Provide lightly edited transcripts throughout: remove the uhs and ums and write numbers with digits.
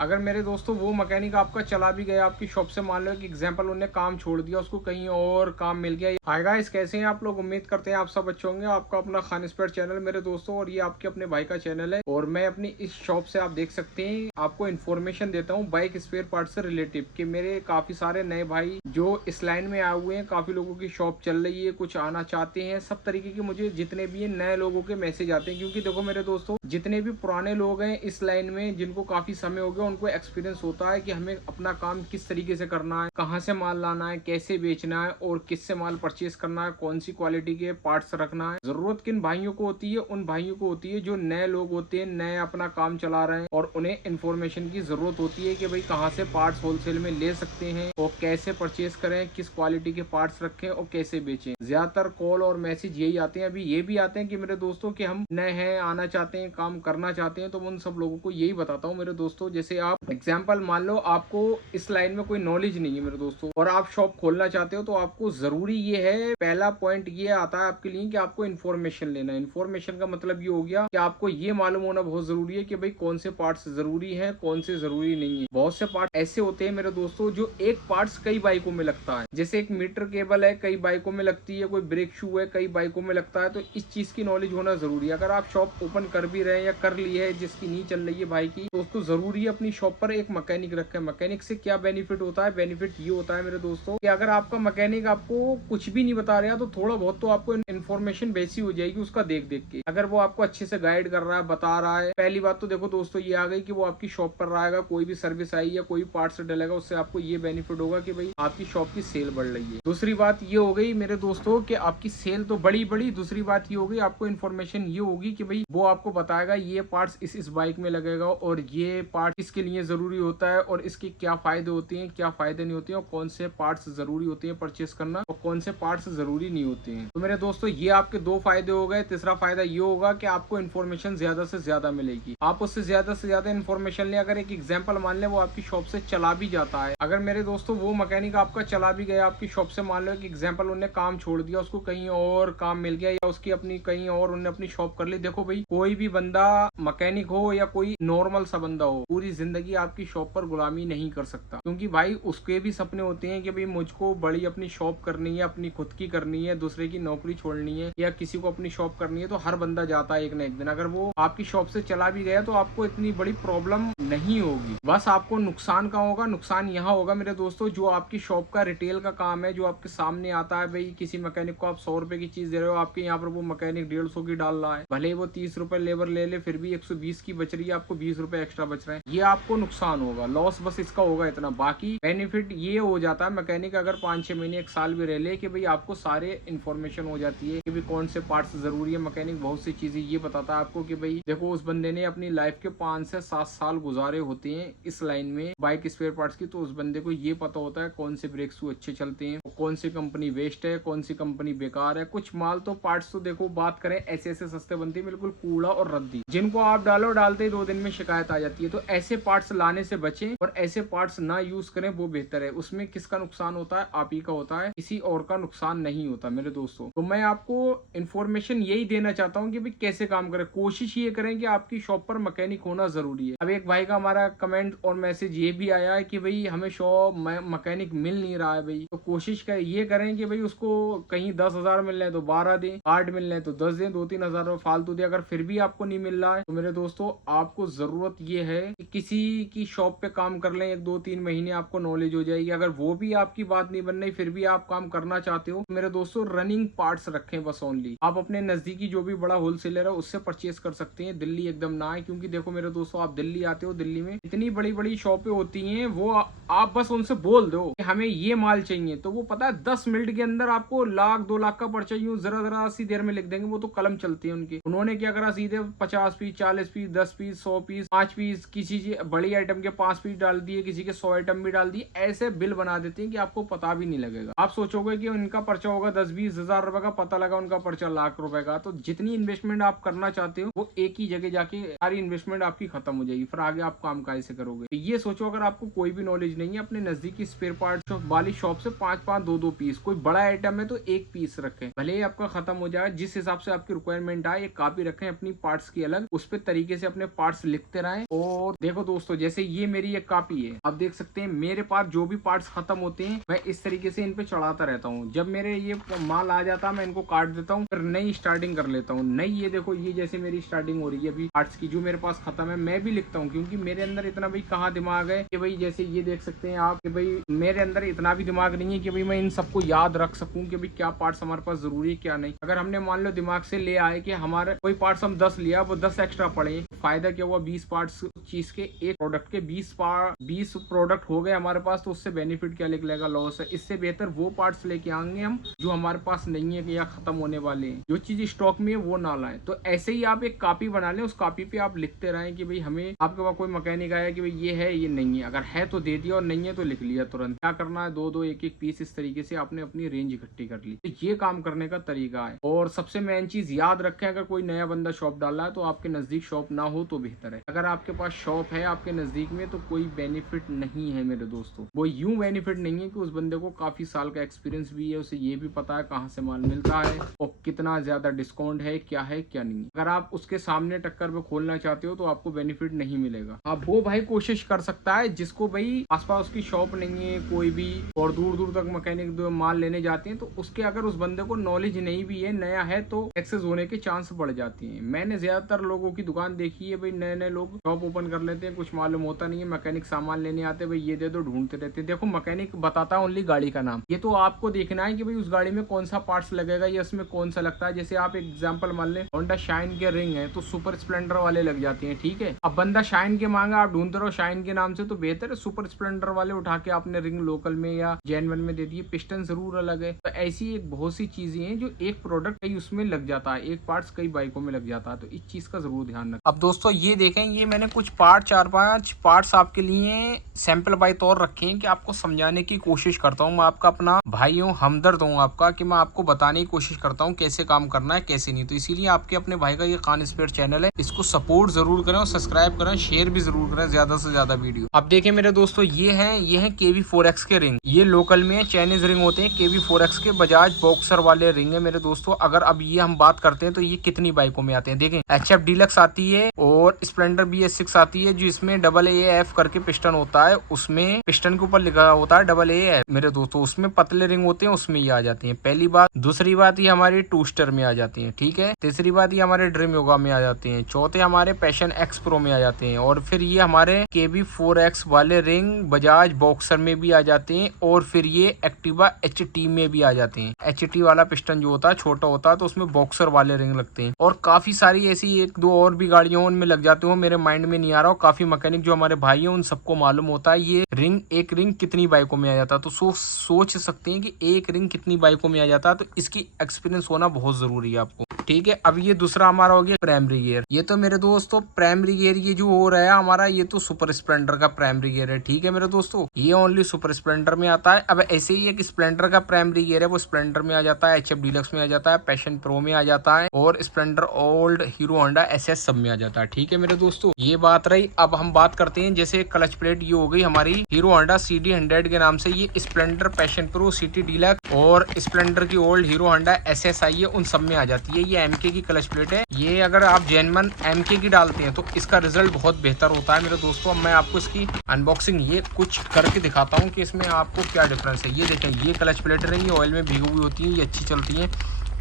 अगर मेरे दोस्तों वो मैकेनिक आपका चला भी गया आपकी शॉप से, मान लो कि एग्जांपल उन्होंने काम छोड़ दिया, उसको कहीं और काम मिल गया। हाय गाइस, कैसे हैं आप लोग? उम्मीद करते हैं आप सब अच्छे होंगे। आपका अपना खान स्पेयर चैनल मेरे दोस्तों, और ये आपके अपने भाई का चैनल है। और मैं अपनी इस शॉप से आप देख सकते हैं आपको इन्फॉर्मेशन देता हूँ बाइक स्पेयर पार्ट से रिलेटिव, कि मेरे काफी सारे नए भाई जो इस लाइन में आए हुए हैं, काफी लोगों की शॉप चल रही है, कुछ आना चाहते हैं, सब तरीके के मुझे जितने भी नए लोगों के मैसेज आते हैं। क्योंकि देखो मेरे दोस्तों, जितने भी पुराने लोग हैं इस लाइन में, जिनको काफी समय हो गया, उनको एक्सपीरियंस होता है कि हमें अपना काम किस तरीके से करना है, कहाँ से माल लाना है, कैसे बेचना है, और किससे माल परचेज करना है, कौन सी क्वालिटी के पार्ट्स रखना है। जरूरत किन भाइयों को होती है? उन भाइयों को होती है जो नए लोग होते हैं, नए अपना काम चला रहे हैं, और उन्हें इन्फॉर्मेशन की जरूरत होती है कि भाई कहाँ से पार्ट्स होलसेल में ले सकते हैं, और कैसे परचेज करें, किस क्वालिटी के पार्ट्स रखें और कैसे बेचें। ज्यादातर कॉल और मैसेज यही आते हैं। अभी ये भी आते हैं कि मेरे दोस्तों कि हम नए हैं, आना चाहते हैं, काम करना चाहते हैं। तो मैं उन सब लोगों को यही बताता हूँ मेरे दोस्तों, जैसे आप एग्जाम्पल मान लो आपको इस लाइन में कोई नॉलेज नहीं है मेरे दोस्तों, और आप शॉप खोलना चाहते हो, तो आपको जरूरी ये है, पहला पॉइंट ये आता है आपके लिए कि आपको इन्फॉर्मेशन लेना है। इन्फॉर्मेशन का मतलब ये हो गया कि आपको ये मालूम होना बहुत जरूरी है कि भाई कौन से पार्ट्स जरूरी है, कौन से जरूरी नहीं है। बहुत से पार्ट ऐसे होते हैं मेरे दोस्तों जो एक पार्ट्स कई बाइकों में लगता है, जैसे एक मीटर केबल है कई बाइकों में लगती है, कोई ब्रेक शू है कई बाइकों में लगता है। तो इस चीज की नॉलेज होना जरूरी है। अगर आप शॉप ओपन कर भी रहे हैं या कर ली है, जिसकी नहीं चल रही है भाई की, तो उसको जरूरी है अपनी शॉप पर एक मैकेनिक रखें। मैकेनिक से क्या बेनिफिट होता है? बेनिफिट ये होता है मेरे दोस्तों कि अगर आपका मैकेनिक आपको कुछ भी नहीं बता रहा, तो थोड़ा बहुत तो आपको इन्फॉर्मेशन बेसी हो जाएगी उसका देख देख के। अगर वो आपको अच्छे से गाइड कर रहा है, बता रहा है, पहली बात तो देखो दोस्तों ये आ गई कि वो आपकी शॉप पर रहेगा, कोई भी सर्विस आई या कोई पार्ट डलेगा, उससे आपको ये बेनिफिट होगा कि भाई आपकी शॉप की सेल बढ़ रही है। दूसरी बात ये हो गई मेरे दोस्तों कि आपकी सेल तो बड़ी बड़ी, दूसरी बात ये होगी आपको इन्फॉर्मेशन ये होगी कि भाई वो आपको बताएगा ये पार्ट्स इस बाइक में लगेगा, और ये पार्ट किसके लिए जरूरी होता है, और इसके क्या फायदे होते हैं, क्या फायदे नहीं होते हैं, और कौन से पार्ट्स जरूरी होते हैं परचेस करना, और कौन से पार्ट्स जरूरी नहीं होते हैं। तो मेरे दोस्तों ये आपके दो फायदे हो गए। तीसरा फायदा ये होगा कि आपको इन्फॉर्मेशन ज्यादा से ज्यादा मिलेगी, आप उससे ज्यादा इन्फॉर्मेशन लें। अगर एक एग्जाम्पल मान लें वो आपकी शॉप से चला भी जाता है, अगर मेरे दोस्तों वो मैकेनिक आपका चला भी गया आपकी शॉप से, मान लो कि एग्जाम्पल उन्होंने काम छोड़ दिया, उसको कहीं और काम मिल गया, या उसकी अपनी कहीं और उन्होंने अपनी शॉप कर ली। देखो भाई, कोई भी बंदा मैकेनिक हो या कोई नॉर्मल सा बंदा हो, पूरी जिंदगी आपकी शॉप पर गुलामी नहीं कर सकता। क्योंकि भाई उसके भी सपने होते हैं कि भाई मुझको बड़ी अपनी शॉप करनी है, अपनी खुद की करनी है, दूसरे की नौकरी छोड़नी है, या किसी को अपनी शॉप करनी है। तो हर बंदा जाता है एक ना एक दिन। अगर वो आपकी शॉप से चला भी गया तो आपको इतनी बड़ी प्रॉब्लम नहीं होगी। बस आपको नुकसान कहाँ होगा? नुकसान यहाँ होगा मेरे दोस्तों, जो आपकी शॉप का रिटेल का काम है, जो आपके सामने आता है। भाई किसी मैकेनिक को आप 100 रुपए की चीज दे रहे हो, आपके यहाँ पर वो मैकेनिक 150 की डाल रहा है, भले ही वो 30 रुपए लेबर ले ले, फिर भी 120 की बच रही है, आपको 20 रुपए एक्स्ट्रा बच रहे हैं। ये आपको नुकसान होगा, लॉस बस इसका होगा इतना। बाकी बेनिफिट ये हो जाता है, मैकेनिक अगर 5-6 महीने 1 साल भी रह ले, कि भाई आपको सारे इन्फॉर्मेशन हो जाती है कि भाई कौन से पार्ट्स जरूरी है। मैकेनिक बहुत सी चीजें ये बताता है आपको कि भाई देखो उस बंदे ने अपनी लाइफ के 5 से 7 साल गुजारे होते हैं इस लाइन में बाइक स्पेयर पार्ट्स की, तो उस बंदे को ये पता होता है कौन से ब्रेक शू अच्छे चलते हैं, कौन सी कंपनी वेस्ट है, कौन सी कंपनी बेकार है। कुछ माल तो पार्ट्स तो देखो बात करें ऐसे ऐसे सस्ते बनते हैं, बिल्कुल कूड़ा और रद्दी, जिनको आप डालो डालते ही 2 दिन में शिकायत आ जाती है। तो ऐसे पार्ट्स लाने से बचें, और ऐसे पार्ट्स ना यूज करें, वो बेहतर है। उसमें किसका नुकसान होता है? आप ही का होता है, किसी और का नुकसान नहीं होता मेरे दोस्तों। तो मैं आपको इन्फॉर्मेशन यही देना चाहता हूँ कि भाई कैसे काम करें। कोशिश ये करें कि आपकी शॉप पर मैकेनिक होना जरूरी है। अब एक भाई का हमारा कमेंट और मैसेज ये भी आया है कि भाई हमें शॉप मैकेनिक मिल नहीं रहा है भाई, तो कोशिश ये करें कि भाई उसको कहीं 10,000 मिल रहे हैं तो 12 दें, 8 मिल रहे हैं तो 10 दें, 2-3 हजार फालतू दे। अगर फिर भी आपको नहीं मिल रहा है तो मेरे दोस्तों आपको जरूरत ये है कि किसी की शॉप पे काम कर लें, 1-2-3 महीने आपको नॉलेज हो जाएगी। अगर वो भी आपकी बात नहीं बन रही, फिर भी आप काम करना चाहते हो, तो मेरे दोस्तों रनिंग पार्ट्स रखें बस ओनली। आप अपने नजदीकी जो भी बड़ा होलसेलर है उससे परचेज कर सकते हैं, दिल्ली एकदम ना है। क्योंकि देखो मेरे दोस्तों, आप दिल्ली आते हो, दिल्ली में इतनी बड़ी बड़ी शॉपें होती हैं, वो आप बस उनसे बोल दो कि हमें ये माल चाहिए, तो वो पता है 10 मिनट के अंदर आपको 1,00,000-2 लाख का पर्चा यूं जरा सी देर में लिख देंगे। वो तो कलम चलती है उनकी। उन्होंने क्या करा, सीधे 50 piece, 40 piece, 10 piece, 100 piece, 5 piece, किसी बड़ी आइटम के 5 पीस डाल दिए, किसी के 100 आइटम भी डाल दिए। ऐसे बिल बना देते हैं कि आपको पता भी नहीं लगेगा। आप सोचोगे कि उनका पर्चा होगा 10-20 हजार रुपए का, पता लगा उनका पर्चा लाख रुपए का। तो जितनी इन्वेस्टमेंट आप करना चाहते हो, वो एक ही जगह जाके सारी इन्वेस्टमेंट आपकी खत्म हो जाएगी। फिर आगे आप काम कैसे करोगे? तो ये सोचो, अगर आपको कोई भी नॉलेज नहीं है, अपने नजदीकी स्पेयर पार्ट वाली शॉप से 5-5, 2-2 पीस, कोई बड़ा आइटम है तो 1 पीस रखें, भले ही आपका खत्म हो जाए। जिस हिसाब से आपकी रिक्वायरमेंट आए, एक कॉपी रखें अपनी पार्ट्स की अलग, उस पे तरीके से अपने पार्ट्स लिखते रहें। और देखो दोस्तों जैसे ये मेरी एक कॉपी है, आप देख सकते हैं मेरे पास जो भी पार्ट्स खत्म होते हैं मैं इस तरीके से इन पे चढ़ाता रहता हूँ। जब मेरे ये माल आ जाता है मैं इनको काट देता हूँ, फिर नई स्टार्टिंग कर लेता हूँ। नई ये देखो, ये जैसे मेरी स्टार्टिंग हो रही है अभी पार्ट्स की जो मेरे पास खत्म है, मैं भी लिखता हूँ क्योंकि मेरे अंदर इतना भाई कहाँ दिमाग है कि भाई जैसे ये देख सकते हैं आप कि भाई मेरे अंदर इतना भी दिमाग नहीं है कि भाई मैं इन सबको याद रख सकूं कि भाई क्या पार्ट्स हमारे पास जरूरी है क्या नहीं। अगर हमने मान लो दिमाग से ले आए कि हमारे कोई पार्ट्स हम 10 लिया, वो 10 एक्स्ट्रा पड़े, फायदा क्या हुआ? 20 पार्ट्स चीज के एक प्रोडक्ट के 20 प्रोडक्ट हो गए हमारे पास, तो उससे बेनिफिट क्या निकलेगा? लॉस है। इससे बेहतर वो पार्ट्स लेके आएंगे हम जो हमारे पास नहीं है या खत्म होने वाले हैं, जो चीज स्टॉक में है वो ना लाए। तो ऐसे ही आप एक कॉपी बना लें, उस कॉपी पे आप लिखते रहें कि भाई हमें आपके पास कोई मैकेनिक आया कि भाई ये है ये नहीं है, अगर है तो दे दिया और नहीं है तो लिख लिया तुरंत। क्या करना है, दो एक पीस इस तरीके से आपने अपनी रेंज इकट्ठी कर ली। तो ये काम करने का तरीका है। और सबसे मेन चीज याद रखें, अगर कोई नया बंदा शॉप डाल रहा है तो आपके नजदीक शॉप ना हो तो बेहतर है। अगर आपके पास शॉप है आपके नजदीक में तो कोई बेनिफिट नहीं है मेरे दोस्तों। वो यूं बेनिफिट नहीं है कि उस बंदे को काफी साल का एक्सपीरियंस भी है, उसे ये भी पता है कहाँ से माल मिलता है और कितना ज्यादा डिस्काउंट है क्या नहीं। अगर आप उसके सामने टक्कर पे खोलना चाहते हो तो आपको बेनिफिट नहीं मिलेगा। अब वो भाई कोशिश कर सकता है जिसको भाई आसपास उसकी शॉप नहीं है कोई भी, और दूर दूर तक मैकेनिक माल लेने जाते हैं, तो उसके अगर उस बंदे को नॉलेज नहीं भी है, नया है, तो एक्सेस होने के चांस बढ़ जाते हैं। मैंने ज्यादातर लोगों की दुकान देखी है भाई, नए लोग शॉप ओपन कर लेते हैं, कुछ मालूम होता नहीं है, मैकेनिक सामान लेने आते हैं भाई ये दे दो, ढूंढते रहते हैं। देखो मैकेनिक बताता है ओनली गाड़ी का नाम, ये तो आपको देखना है कि भाई उस गाड़ी में कौन सा पार्ट्स लगेगा या उसमें कौन सा लगता है। जैसे आप एग्जाम्पल मान लें होंडा शाइन के रिंग है तो सुपर स्प्लेंडर वाले लग जाते हैं, ठीक है। अब बंदा शाइन के मांगा, आप ढूंढते रहो शाइन के नाम से, तो बेहतर है सुपर स्प्लेंडर वाले उठा के आपने रिंग लोकल में या जेनवन में दे दिए। पिस्टन जरूर अलग है। तो ऐसी एक बहुत सी चीजें हैं जो एक प्रोडक्ट कई उसमें लग जाता है, एक पार्ट्स कई बाइकों में लग जाता है, तो इस चीज का जरूर ध्यान रखें। अब दोस्तों ये देखें, ये मैंने कुछ पार्ट 4-5 पार्ट्स आपके लिए सैंपल बाय तौर रखे हैं कि आपको समझाने की कोशिश करता हूँ। मैं आपका अपना भाई हूँ, हमदर्द हूँ आपका, कि मैं आपको बताने की कोशिश करता हूँ कैसे काम करना है कैसे नहीं। तो इसीलिए आपके अपने भाई का ये खान स्पेयर चैनल है, इसको सपोर्ट जरूर करें और सब्सक्राइब करें, शेयर भी जरूर करें ज्यादा से ज्यादा वीडियो। अब देखें मेरे दोस्तों, ये है KB4X के रिंग, ये लोकल में चाइनीज रिंग होते हैं। KB4X के बजाज बॉक्सर वाले रिंग है मेरे दोस्तों। अगर अब ये हम बात करते हैं तो ये कितनी बाइकों में आते हैं, देखें HF डीलक्स आती है और स्प्लेंडर BS6 आती है, जो इसमें AAF करके पिस्टन होता है, उसमें पिस्टन के ऊपर लिखा होता है AAF मेरे दोस्तों। उसमें पतले रिंग होते हैं, उसमें ये आ जाती है पहली बात। दूसरी बात ये हमारी टूस्टर में आ जाती है, ठीक है। तीसरी बात ये हमारे ड्रीम योगा में आ जाते हैं। चौथे हमारे पैशन X प्रो में आ जाते हैं। और फिर ये हमारे KB4X वाले रिंग बजाज बॉक्सर में भी आ जाते हैं। और फिर ये एक्टिवा HT में भी आ जाते हैं। HT वाला पिस्टन जो होता है छोटा होता है, तो उसमें बॉक्सर वाले रिंग लगते हैं। और काफी सारी ऐसी 1-2 और भी गाड़ियों उनमें लग जाते हो, मेरे माइंड में नहीं आ रहा हो। काफी मैकेनिक जो हमारे भाई है उन सबको मालूम होता है ये रिंग, एक रिंग कितनी बाइकों में आ जाता है। तो सोच सकते हैं कि एक रिंग कितनी बाइकों में आ जाता है, तो इसकी एक्सपीरियंस होना बहुत जरूरी है आपको, ठीक है। अब ये दूसरा हमारा हो गया प्राइमरी गियर। ये तो मेरे दोस्तों प्राइमरी गियर ये जो हो रहा है हमारा, ये तो सुपर स्प्लेंडर का प्राइमरी गियर है, ठीक है मेरे दोस्तों। ये ओनली सुपर स्प्लेंडर में आता है। अब ऐसे ही एक स्प्लेंडर का प्राइमरी गियर है, वो स्प्लेंडर में आ जाता है, HF डीलक्स में आ जाता है, पैशन प्रो में आ जाता है, और Splendor old hero Honda SS सब में आ जाता है, ठीक है मेरे दोस्तों। ये बात रही। अब हम बात करते हैं जैसे क्लच प्लेट, ये हो गई हमारी हीरो होंडा CD100 के नाम से, ये Splendor passion pro city deluxe और स्प्लेंडर की ओल्ड हीरो होंडा SS आई है, उन सब में आ जाती है। ये MK की क्लच प्लेट है। ये अगर आप जेन्युइन MK की डालते हैं तो इसका रिजल्ट बहुत बेहतर होता है मेरे दोस्तों। अब मैं आपको इसकी अनबॉक्सिंग ये कुछ करके दिखाता हूँ कि इसमें आपको क्या डिफरेंस है। ये देखें, ये क्लच प्लेट है, ये ऑयल में भीगी हुई होती है, ये अच्छी चलती है।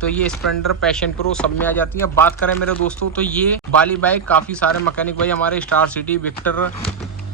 तो ये स्प्लेंडर पैशन प्रो सब में आ जाती है। बात करें मेरे दोस्तों तो ये वाली बाइक काफी सारे मैकेनिक भाई हमारे स्टार सिटी विक्टर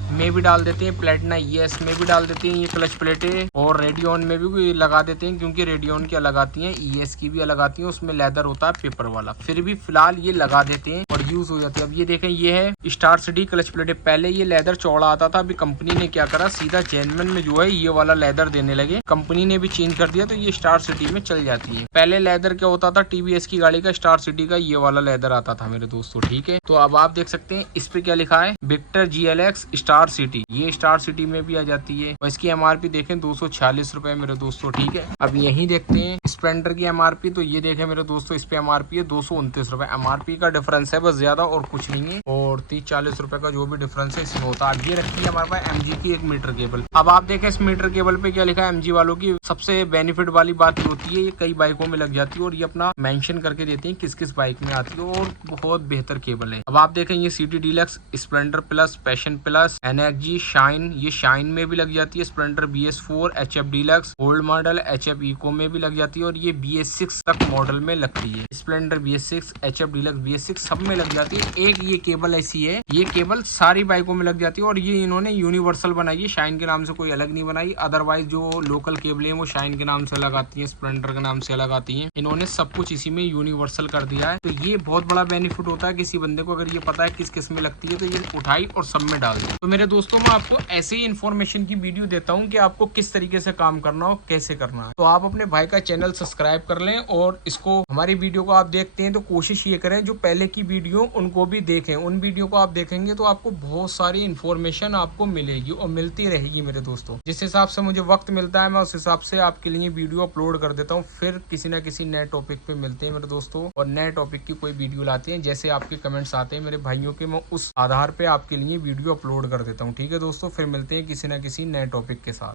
में भी डाल देते हैं, प्लेटिना ES में भी डाल देते हैं ये क्लच प्लेटें, और रेडियन में भी लगा देते हैं, क्योंकि रेडियन की अलग आती हैं, ES की भी अलग आती है, उसमें लेदर होता है पेपर वाला। फिर भी फिलहाल ये लगा देते हैं और यूज हो जाती है। अब ये देखें, ये है स्टार सिटी क्लच प्लेटें। पहले ये लेदर चौड़ा आता था, अभी कंपनी ने क्या करा, सीधा जेन्युइन में जो है ये वाला लेदर देने लगे, कंपनी ने भी चेंज कर दिया, तो ये स्टार सिटी में चल जाती है। पहले लेदर क्या होता था, TVS की गाड़ी का स्टार सिटी का ये वाला लेदर आता था मेरे दोस्तों, ठीक है। तो अब आप देख सकते हैं इस पे क्या लिखा है, Victor GLX star star city, ये स्टार सिटी में भी आ जाती है। और इसकी MRP देखें 246 रुपए मेरे दोस्तों, ठीक है। अब यही देखते हैं स्प्लेंडर की MRP, तो ये देखें मेरे दोस्तों, इस पे MRP है 229 रुपए। MRP का डिफरेंस है बस, ज्यादा और कुछ नहीं है। और 30-40 रुपए का जो भी डिफरेंस है इसमें होता है। अब ये रखी है हमारे पास MG की एक मीटर केबल। अब आप देखें इस मीटर केबल पे क्या लिखा है। MG वालों की सबसे बेनिफिट वाली बात होती है, ये कई बाइकों में लग जाती है और ये अपना मेंशन करके देती है किस किस बाइक में आती है, और बहुत बेहतर केबल है। अब आप देखें ये city deluxe, splendor plus, passion plus, NXG, shine, ये शाइन में भी लग जाती है। Splendor BS4, HF deluxe, old model, HF eco में भी लग जाती है, और ये BS6 तक मॉडल में लगती है। Splendor BS6, HF deluxe BS6 सब में लग जाती है। एक ये केबल ऐसी है, ये केबल सारी बाइकों में लग जाती है, और ये इन्होंने यूनिवर्सल बनाई है, शाइन के नाम से कोई अलग नहीं बनाई। अदरवाइज जो लोकल केबल है वो शाइन के नाम से अलग आती है, स्प्लेंडर के नाम से अलग आती है। इन्होंने सब कुछ इसी में यूनिवर्सल कर दिया है। तो ये बहुत बड़ा बेनिफिट होता है किसी बंदे को, अगर ये पता है किस किस में लगती है तो ये उठाई और सब में डाल दो। तो मेरे दोस्तों मैं आपको ऐसे ही इन्फॉर्मेशन की वीडियो देता हूँ कि आपको किस तरीके से काम करना हो, कैसे करना है। तो आप अपने भाई का चैनल सब्सक्राइब कर लें, और इसको हमारी वीडियो को आप देखते हैं तो कोशिश ये करें जो पहले की वीडियो उनको भी देखें। उन वीडियो को आप देखेंगे तो आपको बहुत सारी इन्फॉर्मेशन आपको मिलेगी और मिलती रहेगी मेरे दोस्तों। जिस हिसाब से मुझे वक्त मिलता है मैं उस हिसाब से आपके लिए वीडियो अपलोड कर देता हूँ। फिर किसी ना किसी नए टॉपिक पे मिलते हैं मेरे दोस्तों, और नए टॉपिक की कोई वीडियो लाते हैं। जैसे आपके कमेंट्स आते हैं मेरे भाइयों के, मैं उस आधार पे आपके लिए वीडियो अपलोड कर देता हूँ, ठीक है दोस्तों। फिर मिलते हैं किसी ना किसी नए टॉपिक के साथ।